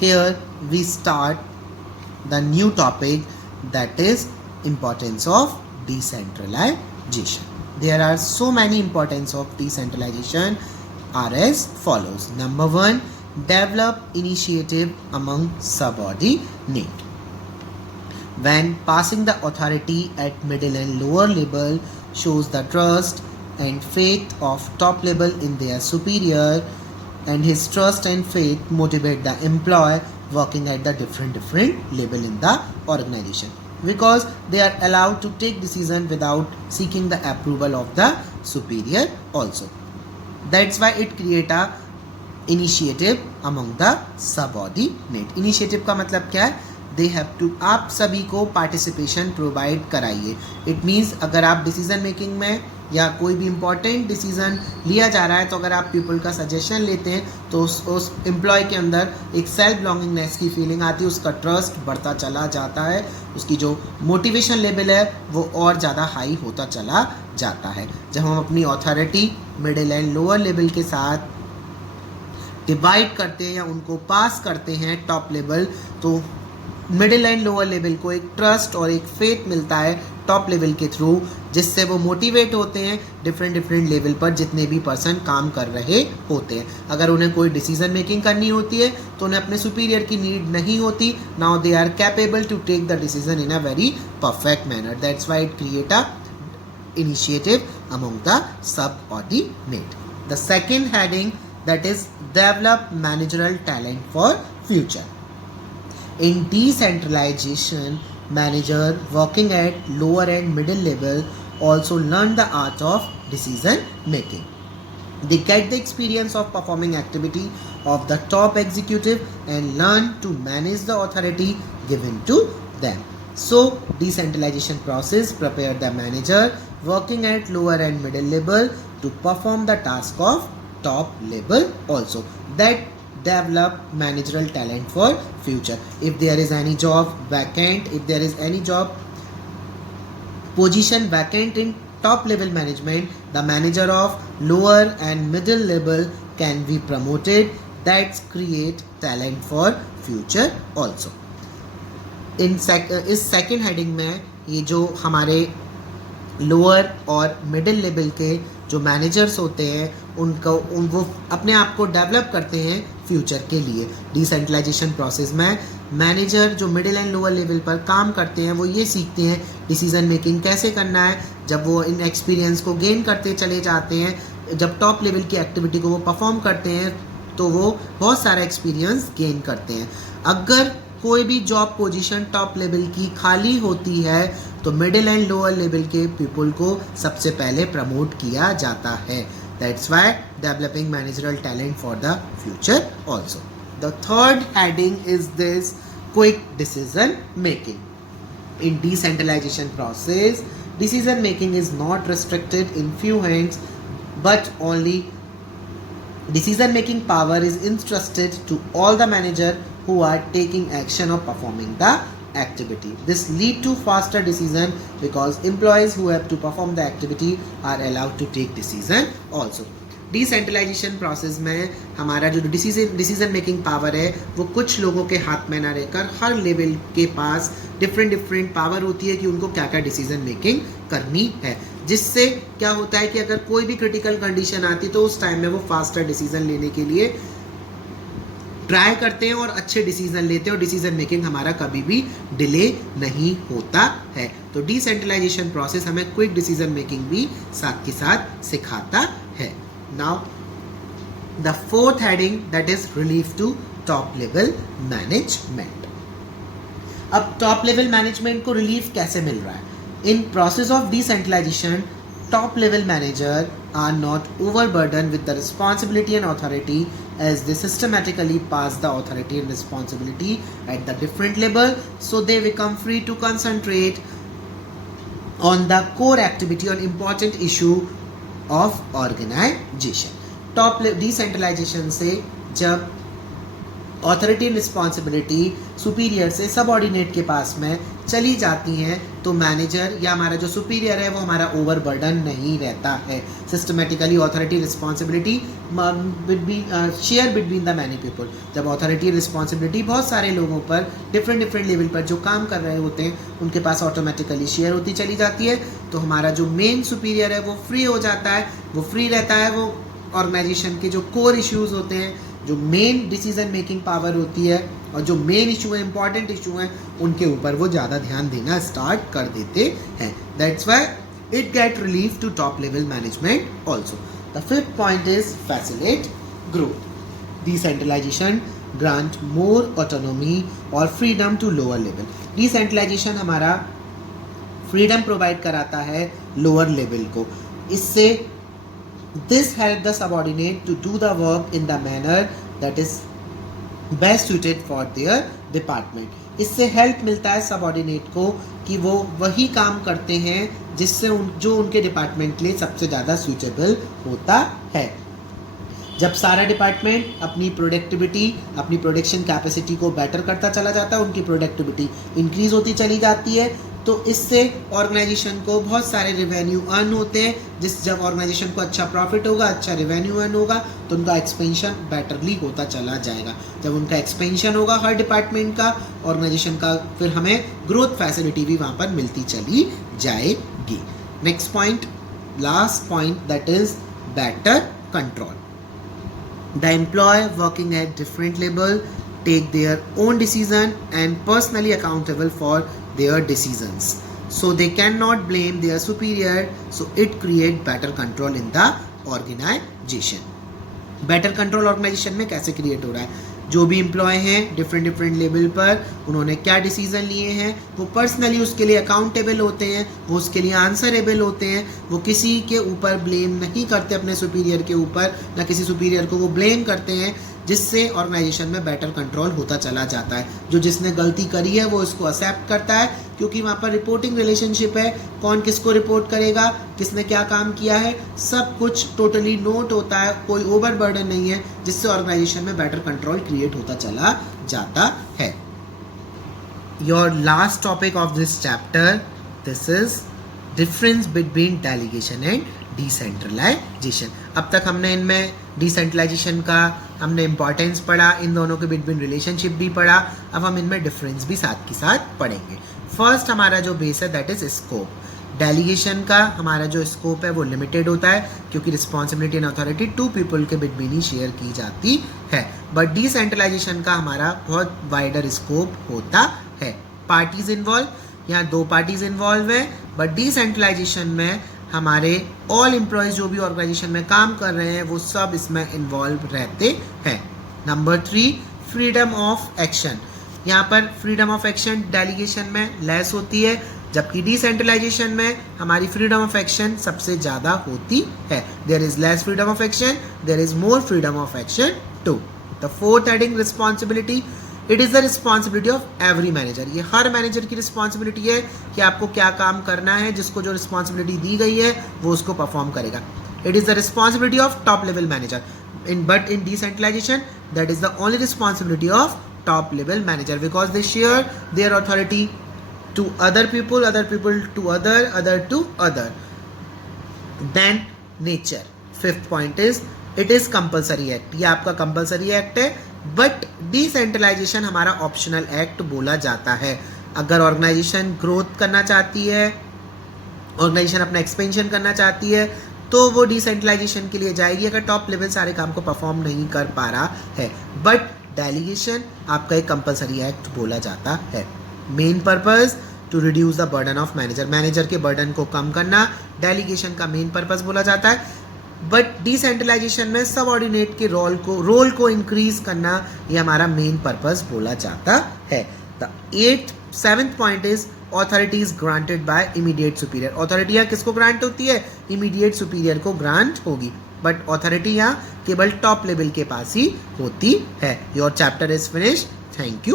Here we start the new topic, that is importance of decentralization. There are so many importance of decentralization are as follows. Number one, develop initiative among subordinate. When passing the authority at middle and lower level shows the trust and faith of top level in their superior, and his trust and faith motivate the employee working at the different level in the organization, because they are allowed to take decision without seeking the approval of the superior also. That's why it create a initiative among the subordinate. Initiative का मतलब क्या है? They have to, आप सभी को participation provide कराइए. It means अगर आप डिसीजन मेकिंग में या कोई भी इम्पॉर्टेंट डिसीजन लिया जा रहा है, तो अगर आप पीपल का सजेशन लेते हैं तो उस एम्प्लॉय के अंदर एक सेल्फ बिलोंगिंगनेस की फीलिंग आती है, उसका ट्रस्ट बढ़ता चला जाता है, उसकी जो मोटिवेशन लेवल है वो और ज़्यादा हाई होता चला जाता है. जब हम अपनी authority middle and lower level के साथ डिवाइड करते हैं या उनको पास करते हैं टॉप लेवल, तो मिडिल एंड लोअर लेवल को एक ट्रस्ट और एक फेथ मिलता है टॉप लेवल के थ्रू, जिससे वो मोटिवेट होते हैं डिफरेंट लेवल पर जितने भी पर्सन काम कर रहे होते हैं. अगर उन्हें कोई डिसीजन मेकिंग करनी होती है तो उन्हें अपने सुपीरियर की नीड नहीं होती. Now they are capable to take the decision in a very perfect manner. That's why it create a initiative among the subordinate. The second heading, that is develop managerial talent for future. In decentralization, manager working at lower and middle level also learn the art of decision making. They get the experience of performing activity of the top executive and learn to manage the authority given to them. So decentralization process prepare the manager working at lower and middle level to perform the task of top level also. That develop managerial talent for future. If there is any job vacant, if there is any job position vacant in top level management, the manager of lower and middle level can be promoted. That's create talent for future also. इस second heading में ये जो हमारे lower और middle level के जो managers होते हैं वो अपने आप को डेवलप करते हैं फ्यूचर के लिए. डिसेंट्रलाइजेशन प्रोसेस में मैनेजर जो मिडिल एंड लोअर लेवल पर काम करते हैं वो ये सीखते हैं डिसीजन मेकिंग कैसे करना है. जब वो इन एक्सपीरियंस को गेन करते चले जाते हैं, जब टॉप लेवल की एक्टिविटी को वो परफॉर्म करते हैं तो वो बहुत सारा एक्सपीरियंस गेन करते हैं. अगर कोई भी जॉब पोजीशन टॉप लेवल की खाली होती है तो मिडिल एंड लोअर लेवल के पीपल को सबसे पहले प्रमोट किया जाता है. That's why developing managerial talent for the future also. The third heading is this, quick decision making. In decentralization process, decision making is not restricted in few hands, but only decision making power is entrusted to all the manager who are taking action or performing the activity. This lead to faster decision because employees who have to perform the activity are allowed to take decision also. Decentralisation process में हमारा जो decision making power है वो कुछ लोगों के हाथ में ना रहकर हर लेवल के पास डिफरेंट पावर होती है कि उनको क्या क्या डिसीजन मेकिंग करनी है. जिससे क्या होता है कि अगर कोई भी क्रिटिकल कंडीशन आती तो उस टाइम में वो फास्टर डिसीजन लेने के लिए ट्राई करते हैं और अच्छे डिसीजन लेते हैं और डिसीजन मेकिंग हमारा कभी भी डिले नहीं होता है. तो डिसेंट्रलाइजेशन प्रोसेस हमें क्विक डिसीजन मेकिंग भी साथ के साथ सिखाता है. Now, the fourth heading, that is relief to top level management. अब top level management को relief कैसे मिल रहा है? In process of decentralization, top level manager are not overburdened with the responsibility and authority as they systematically pass the authority and responsibility at the different level, so they become free to concentrate on the core activity on important issue of organisation. Top decentralisation से जब authority responsibility superior से subordinate के पास में चली जाती हैं तो मैनेजर या हमारा जो सुपीरियर है वो हमारा ओवरबर्डन नहीं रहता है. Systematically authority responsibility share between the many people. जब ऑथोरिटी रिस्पॉन्सिबिलिटी बहुत सारे लोगों पर डिफरेंट लेवल पर जो काम कर रहे होते हैं उनके पास ऑटोमेटिकली शेयर होती चली जाती है, तो हमारा जो मेन सुपीरियर है वो फ्री हो जाता है, वो फ्री रहता है, वो ऑर्गेनाइजेशन के जो कोर इश्यूज होते हैं, जो मेन डिसीजन मेकिंग पावर होती है और जो मेन इशू है, इंपॉर्टेंट इशू है, उनके ऊपर वो ज़्यादा ध्यान देना स्टार्ट कर देते हैं। That's why it get relief to top level management also. The fifth point is facilitate growth. Decentralization grant more autonomy or freedom to lower level. Decentralization हमारा freedom provide कराता है lower level को। इससे this help the subordinate to do the work in the manner that is best suited for their department. इससे help मिलता है subordinate को कि वो वही काम करते हैं जिससे जो उनके डिपार्टमेंट के लिए सबसे ज़्यादा सूटेबल होता है। जब सारा डिपार्टमेंट अपनी प्रोडक्टिविटी, अपनी प्रोडक्शन कैपेसिटी को बेटर करता चला जाता है, उनकी प्रोडक्टिविटी इंक्रीज होती चली जाती है, तो इससे ऑर्गेनाइजेशन को बहुत सारे रेवेन्यू अर्न होते हैं। जब ऑर्गेनाइजेशन को अच्छा प्रॉफिट होगा, अच्छा रेवेन्यू अर्न होगा, तो उनका एक्सपेंशन बेटरली होता चला जाएगा। जब उनका एक्सपेंशन होगा हर डिपार्टमेंट का, ऑर्गेनाइजेशन का, फिर हमें ग्रोथ फैसिलिटी भी वहाँ पर मिलती चली जाएगी। Next point, last point, that is better control. The employee working at different level take their own decision and personally accountable for their decisions. So they cannot blame their superior. So it create better control in the organization. Better control organisation में कैसे create हो रहा है? जो भी employ हैं different level पर, उन्होंने क्या डिसीजन लिए हैं, वो पर्सनली उसके लिए अकाउंटेबल होते हैं, वो उसके लिए आंसरेबल होते हैं, वो किसी के ऊपर ब्लेम नहीं करते, अपने सुपीरियर के ऊपर, ना किसी सुपीरियर को वो ब्लेम करते हैं, जिससे ऑर्गेनाइजेशन में बेटर कंट्रोल होता चला जाता है। जो जिसने गलती करी है वो उसको एक्सेप्ट करता है, क्योंकि वहाँ पर रिपोर्टिंग रिलेशनशिप है, कौन किसको रिपोर्ट करेगा, किसने क्या काम किया है, सब कुछ टोटली नोट होता है, कोई ओवर बर्डन नहीं है, जिससे ऑर्गेनाइजेशन में बेटर कंट्रोल क्रिएट होता चला जाता है। Your last topic of this chapter, this is difference between delegation and decentralisation. अब तक हमने इनमें डिसेंट्रलाइजेशन का हमने इंपॉर्टेंस पढ़ा, इन दोनों के बिटवीन रिलेशनशिप भी पढ़ा, अब हम इनमें डिफरेंस भी साथ के साथ पढ़ेंगे। फर्स्ट हमारा जो बेस है दैट इज स्कोप। डेलीगेशन का हमारा जो स्कोप है वो लिमिटेड होता है, क्योंकि responsibility and authority to people के बिटवीन ही शेयर की जाती है। बट डिसेंट्रलाइजेशन का हमारा बहुत वाइडर स्कोप होता है। पार्टीज इन्वॉल्व, यहाँ 2 पार्टीज इन्वॉल्व है, बट डिसेंट्रलाइजेशन में हमारे ऑल एम्प्लॉयज जो भी ऑर्गेनाइजेशन में काम कर रहे हैं वो सब इसमें इन्वॉल्व रहते हैं। Number 3, freedom of action. यहाँ पर फ्रीडम ऑफ एक्शन डेलीगेशन में लेस होती है, जबकि डिसेंट्रलाइजेशन में हमारी फ्रीडम ऑफ एक्शन सबसे ज़्यादा होती है। There is less freedom of action, there is more freedom of action too. The fourth heading, responsibility. It is the responsibility of every manager. ये हर मैनेजर की रिस्पॉन्सिबिलिटी है कि आपको क्या काम करना है, जिसको जो रिस्पॉन्सिबिलिटी दी गई है वो उसको परफॉर्म करेगा। It is the responsibility of top level manager, but in decentralisation that is the only responsibility of top level manager, because they share their authority to other people to other to other. Then nature. Fifth point is it is compulsory act. ये आपका compulsory act है, but decentralization हमारा optional act बोला जाता है। अगर organisation growth करना चाहती है, ऑर्गेनाइजेशन अपना एक्सपेंशन करना चाहती है, तो वो डिसेंट्रलाइजेशन के लिए जाएगी अगर टॉप लेवल सारे काम को परफॉर्म नहीं कर पा रहा है। बट डेलीगेशन आपका एक कंपलसरी एक्ट बोला जाता है। Main purpose to reduce the burden of manager, manager के बर्डन को कम करना डेलीगेशन का मेन पर्पस बोला जाता है। बट डिसेंट्रलाइजेशन में सबऑर्डिनेट के रोल को इंक्रीज करना ये हमारा मेन पर्पस बोला जाता है। The 7th point is authority is granted by immediate superior. Authority यहाँ किसको ग्रांट होती है? इमीडिएट सुपीरियर को ग्रांट होगी, बट ऑथोरिटी यहाँ केवल टॉप लेवल के पास ही होती है। Your chapter is finished. Thank you.